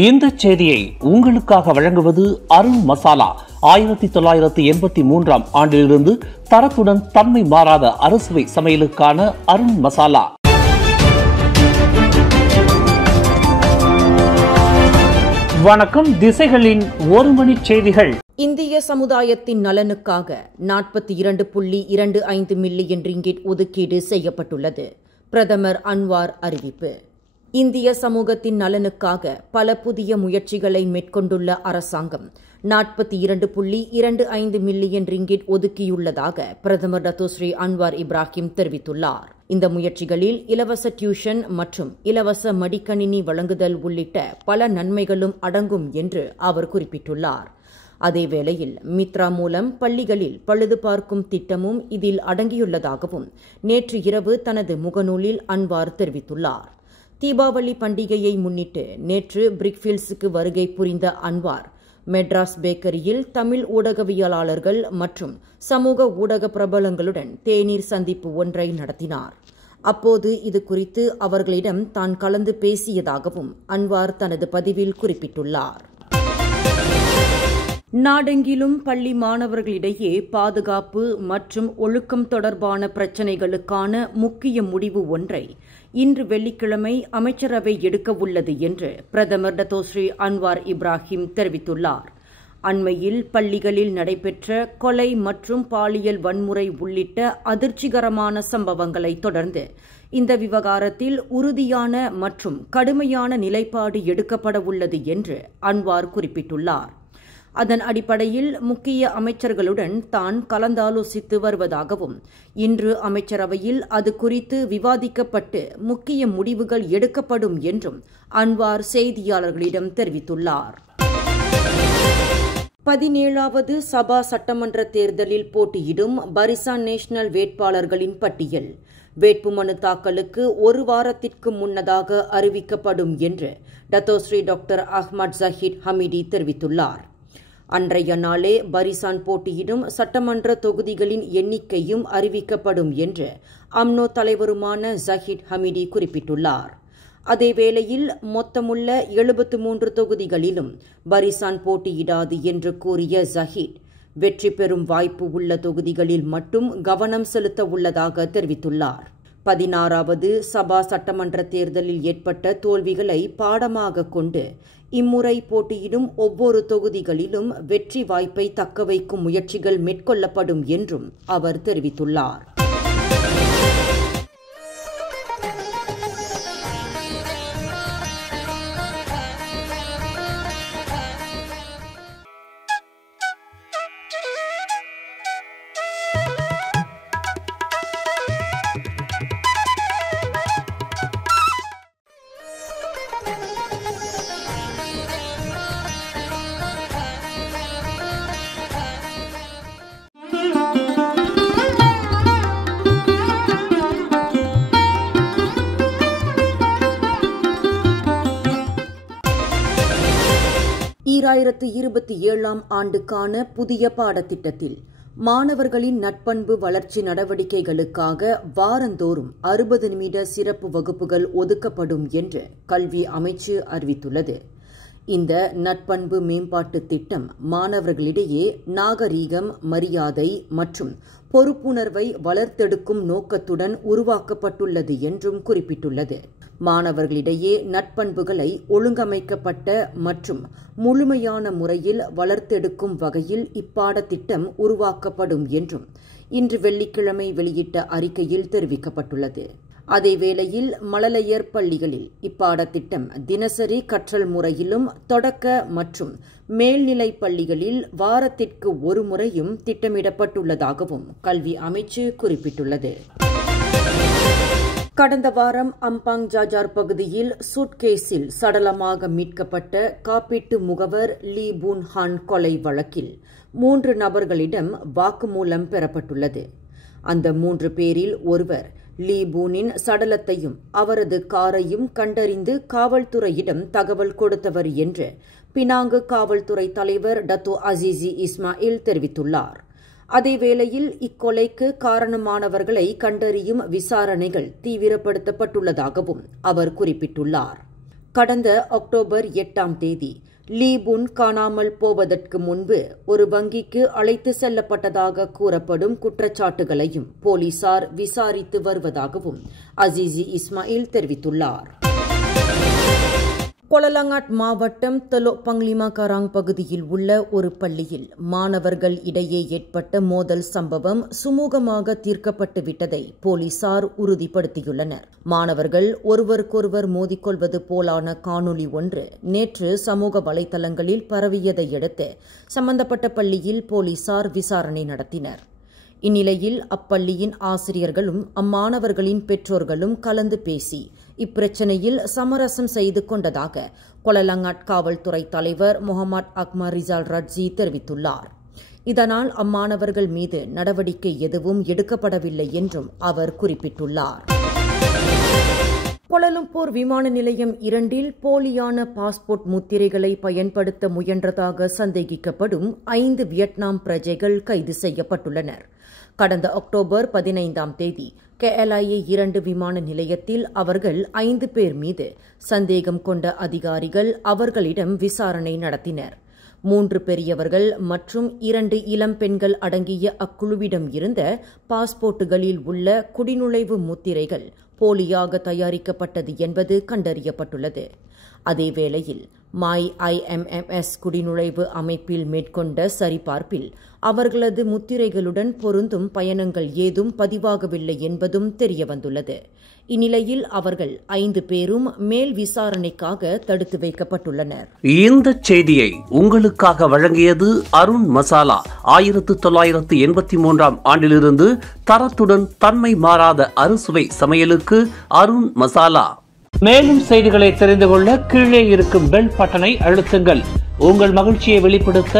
இந்த செய்தியை உங்களுக்காக வழங்குவது அருண் மசாலா. 1983 ஆண்டிலிருந்து தரத்துடன் தன்மை மாறாத அறுசுவை சமையலுக்கான அருண் மசாலா. வணக்கம். திசைகளின் ஒரு மணி செய்திகள். இந்திய சமுதாயத்தின் நலனுக்காக 42.25 மில்லியன் ரிங்கிட் ஒதுக்கீடு செய்யப்பட்டுள்ளது. பிரதமர் அன்வார் அறிவிப்பு. இந்திய சமூகத்தின் நலனுக்காக பல புதிய முயற்சிகளை மேற்கொண்டுள்ள அரசாங்கம் 42.25 மில்லியன் ரிங்கிட் ஒதுக்கியுள்ளதாக பிரதமர் டத்தோஸ்ரீ அன்வார் இப்ராஹிம் தெரிவித்துள்ளார். இந்த முயற்சிகளில் இலவச டியூஷன் மற்றும் இலவச மடிக்கணினி வழங்குதல் உள்ளிட்ட பல நன்மைகளும் அடங்கும் என்று அவர் குறிப்பிட்டுள்ளார். அதேவேளையில் மித்ரா மூலம் பள்ளிகளில் பழுது பார்க்கும் திட்டமும் இதில் அடங்கியுள்ளதாகவும் நேற்று இரவு தனது முகநூலில் அன்வார் தெரிவித்துள்ளார். தீபாவளி பண்டிகையை முன்னிட்டு நேற்று பிரிக்ஃபீல்ட்ஸுக்கு வருகை புரிந்த அன்வார் மெட்ராஸ் பேக்கரியில் தமிழ் ஊடகவியலாளர்கள் மற்றும் சமூக ஊடக பிரபலங்களுடன் தேநீர் சந்திப்பு ஒன்றை நடத்தினார். அப்போது இது குறித்து அவர்களிடம் தான் கலந்து பேசியதாகவும் அன்வார் தனது பதிவில் குறிப்பிட்டுள்ளார். நாடெங்கிலும் பள்ளி மாணவர்களிடையே பாதுகாப்பு மற்றும் ஒழுக்கம் தொடர்பான பிரச்சினைகளுக்கான முக்கிய முடிவு ஒன்றை இன்று வெள்ளிக்கிழமை அமைச்சரவை எடுக்கவுள்ளது என்று பிரதமர் டத்தோஸ்ரீ அன்வார் இப்ராஹிம் தெரிவித்துள்ளார். அண்மையில் பள்ளிகளில் நடைபெற்ற கொலை மற்றும் பாலியல் வன்முறை உள்ளிட்ட அதிர்ச்சிகரமான சம்பவங்களை தொடர்ந்து இந்த விவகாரத்தில் உறுதியான மற்றும் கடுமையான நிலைப்பாடு எடுக்கப்பட உள்ளது என்று அன்வார் குறிப்பிட்டுள்ளார். அதன் அடிப்படையில் முக்கிய அமைச்சர்களுடன் தான் கலந்தாலோசித்து வருவதாகவும் இன்று அமைச்சரவையில் அது குறித்து விவாதிக்கப்பட்டு முக்கிய முடிவுகள் எடுக்கப்படும் என்றும் அன்வார் செய்தியாளர்களிடம் தெரிவித்துள்ளார். 17வது சபா சட்டமன்ற தேர்தலில் போட்டியிடும் பரிசான் நேஷனல் வேட்பாளர்களின் பட்டியல் வேட்புமனு தாக்கலுக்கு ஒரு வாரத்திற்கு முன்னதாக அறிவிக்கப்படும் என்று Datuk Seri doctor Ahmad Zahid Hamidi தெரிவித்துள்ளார். அன்றைய நாளே பரிசான் போட்டியிடும் சட்டமன்ற தொகுதிகளின் எண்ணிக்கையும் அறிவிக்கப்படும் என்று அம்னோ தலைவருமான ஜஹீத் ஹமிடி குறிப்பிட்டுள்ளார். அதேவேளையில் மொத்தமுள்ள 73 தொகுதிகளிலும் பரிசான் போட்டியிடாது என்று கூறிய ஜஹீத் வெற்றி பெறும் வாய்ப்பு உள்ள தொகுதிகளில் மட்டும் கவனம் செலுத்த உள்ளதாக தெரிவித்துள்ளார். 16வது சபா சட்டமன்ற தேர்தலில் ஏற்பட்ட தோல்விகளை பாடமாக கொண்டு இம்முறை போட்டியிடும் ஒவ்வொரு தொகுதிகளிலும் வெற்றி வாய்ப்பை தக்கவைக்கும் முயற்சிகள் மேற்கொள்ளப்படும் என்றும் அவர் தெரிவித்துள்ளார். ஆண்டுக்கான புதிய பாடத்திட்டத்தில் மாணவர்களின் நட்பண்பு வளர்ச்சி நடவடிக்கைகளுக்காக வாரந்தோறும் 60 நிமிட சிறப்பு வகுப்புகள் ஒதுக்கப்படும் என்று கல்வி அமைச்சு அறிவித்துள்ளது. இந்த நட்பண்பு மேம்பாட்டு திட்டம் மாணவர்களிடையே நாகரீகம், மரியாதை மற்றும் பொறுப்புணர்வை வளர்த்தெடுக்கும் நோக்கத்துடன் உருவாக்கப்பட்டுள்ளது என்றும் குறிப்பிட்டுள்ளது. மாணவர்களிடையே நட்பண்புகளை ஒழுங்கமைக்கப்பட்ட மற்றும் முழுமையான முறையில் வளர்த்தெடுக்கும் வகையில் இப்பாடத்திட்டம் உருவாக்கப்படும் என்றும் இன்று வெள்ளிக்கிழமை வெளியிட்ட அறிக்கையில் தெரிவிக்கப்பட்டுள்ளது. அதேவேளையில் மழலையர் பள்ளிகளில் இப்பாடத்திட்டம் தினசரி கற்றல் முறையிலும் தொடக்க மற்றும் மேல்நிலை பள்ளிகளில் வாரத்திற்கு ஒரு முறையும் திட்டமிடப்பட்டுள்ளதாகவும் கல்வி அமைச்சு குறிப்பிட்டுள்ளது. கடந்த வாரம் அம்பாங் ஜாஜார் பகுதியில் சூட்கேஸில் சடலமாக மீட்கப்பட்ட காப்பீட்டு முகவர் லீ பூன் ஹான் கொலை வழக்கில் 3 நபர்களிடம் வாக்குமூலம் பெறப்பட்டுள்ளது. அந்த 3 பேரில் ஒருவர் லீ பூனின் சடலத்தையும் அவரது காரையும் கண்டறிந்து காவல்துறையிடம் தகவல் கொடுத்தவர் என்று பினாங்கு காவல்துறை தலைவர் டத்தோ அசீசி இஸ்மாயில் தெரிவித்துள்ளார். அதேவேளையில் இக்கொலைக்கு காரணமானவர்களை கண்டறியும் விசாரணைகள் தீவிரப்படுத்தப்பட்டுள்ளதாகவும் அவர் குறிப்பிட்டுள்ளார். கடந்த அக்டோபர் 8ஆம் தேதி லீபுன் காணாமல் போவதற்கு முன்பு ஒரு வங்கிக்கு அழைத்து செல்லப்பட்டதாக கூறப்படும் குற்றச்சாட்டுகளையும் போலீசார் விசாரித்து வருவதாகவும் அசீசி இஸ்மாயில் தெரிவித்துள்ளார். கொலலங்காட் மாவட்டம் தெலோக் பங்லிமா கராங் பகுதியில் உள்ள ஒரு பள்ளியில் மாணவர்கள் இடையே ஏற்பட்ட மோதல் சம்பவம் சுமூகமாக தீர்க்கப்பட்டு விட்டதை போலீசார் உறுதிப்படுத்தியுள்ளனர். மாணவர்கள் ஒருவருக்கொருவர் மோதிக்கொள்வது போலான காணொலி ஒன்று நேற்று சமூக வலைதளங்களில் பரவியதை அடுத்து சம்பந்தப்பட்ட பள்ளியில் போலீசார் விசாரணை நடத்தினர். இந்நிலையில் அப்பள்ளியின் ஆசிரியர்களும் அம்மாணவர்களின் பெற்றோர்களும் கலந்து பேசி இப்பிரச்சினையில் சமரசம் செய்து கொண்டதாக கொலலங்காட் காவல்துறை தலைவர் முகமது அக்மர் ரிசால் ரட்ஜி தெரிவித்துள்ளார். இதனால் அம்மாணவர்கள் மீது நடவடிக்கை எதுவும் எடுக்கப்படவில்லை என்றும் அவர் குறிப்பிட்டுள்ளார். கோலாலம்பூர் விமான நிலையம் 2இல் போலியான பாஸ்போர்ட் முத்திரைகளை பயன்படுத்த முயன்றதாக சந்தேகிக்கப்படும் 5 வியட்நாம் பிரஜைகள் கைது செய்யப்பட்டுள்ளனர். கடந்த அக்டோபர் 15ஆம் தேதி KLIA 2 விமான நிலையத்தில் அவர்கள் 5 பேர் மீது சந்தேகம் கொண்ட அதிகாரிகள் அவர்களிடம் விசாரணை நடத்தினர். 3 பெரியவர்கள் மற்றும் 2 இளம் பெண்கள் அடங்கிய அக்குழுவிடம் இருந்த பாஸ்போர்ட்டுகளில் உள்ள குடிநுழைவு முத்திரைகள் போலியாக தயாரிக்கப்பட்டது என்பது கண்டறியப்பட்டுள்ளது. அதேவேளையில் MyIMMS குடிநுழைவு அமைப்பில் மேற்கொண்ட சரிபார்ப்பில் அவர்களது முத்திரைகளுடன் பொருந்தும் பயணங்கள் ஏதும் பதிவாகவில்லை என்பதும் தெரியவந்துள்ளது. இந்நிலையில் அவர்கள் 5 பேரும் மேல் விசாரணைக்காக தடுத்து வைக்கப்பட்டுள்ளனர். இந்த செய்தியை உங்களுக்காக வழங்கியது அருண் மசாலா. 1983ஆம் ஆண்டிலிருந்து தரத்துடன் தன்மை மாறாத அறுசுவை சமையலுக்கு அருண் மசாலா. மேலும் செய்திகளை தெரிந்து கொள்ள கீழே இருக்கும் பெல் பட்டனை அழுத்துங்கள். உங்கள் மகிழ்ச்சியை வெளிப்படுத்த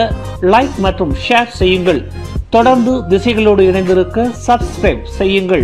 லைக் மற்றும் ஷேர் செய்யுங்கள். தொடர்ந்து திசைகளோடு இணைந்திருக்க சப்ஸ்கிரைப் செய்யுங்கள்.